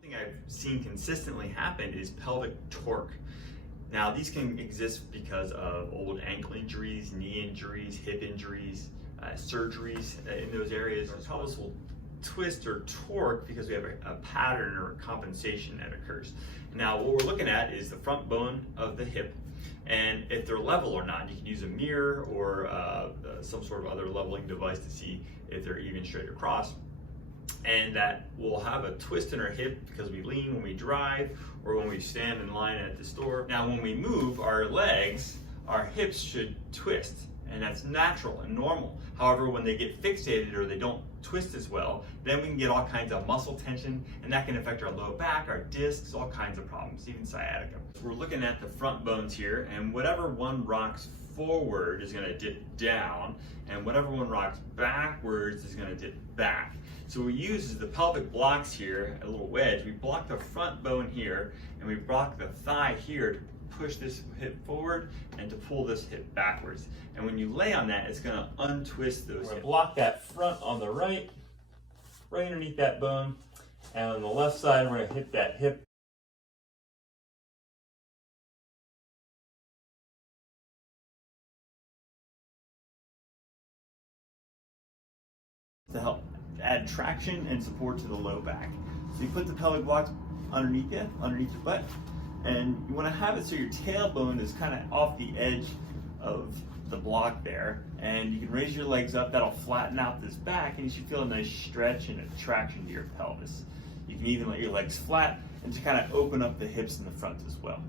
One thing I've seen consistently happen is pelvic torque. Now these can exist because of old ankle injuries, knee injuries, hip injuries, surgeries in those areas. Our pelvis will twist or torque because we have a pattern or a compensation that occurs. Now what we're looking at is the front bone of the hip, and if they're level or not. You can use a mirror or some sort of other leveling device to see if they're even straight across. And that will have a twist in our hip because we lean when we drive or when we stand in line at the store. Now when we move our legs, our hips should twist, and that's natural and normal. However, when they get fixated or they don't twist as well, then we can get all kinds of muscle tension, and that can affect our low back, our discs, all kinds of problems, even sciatica. We're looking at the front bones here, and whatever one rocks forward is going to dip down, and whatever one rocks backwards is going to dip back. So what we use is the pelvic blocks here, a little wedge. We block the front bone here, and we block the thigh here to push this hip forward and to pull this hip backwards. And when you lay on that, it's going to untwist those hips. Block that front on the right underneath that bone, and on the left side, we're going to hit that hip. To help add traction and support to the low back. So you put the pelvic blocks underneath you, underneath your butt, and you want to have it so your tailbone is kind of off the edge of the block there, and you can raise your legs up. That'll flatten out this back, and you should feel a nice stretch and a traction to your pelvis. You can even let your legs flat and to kind of open up the hips in the front as well.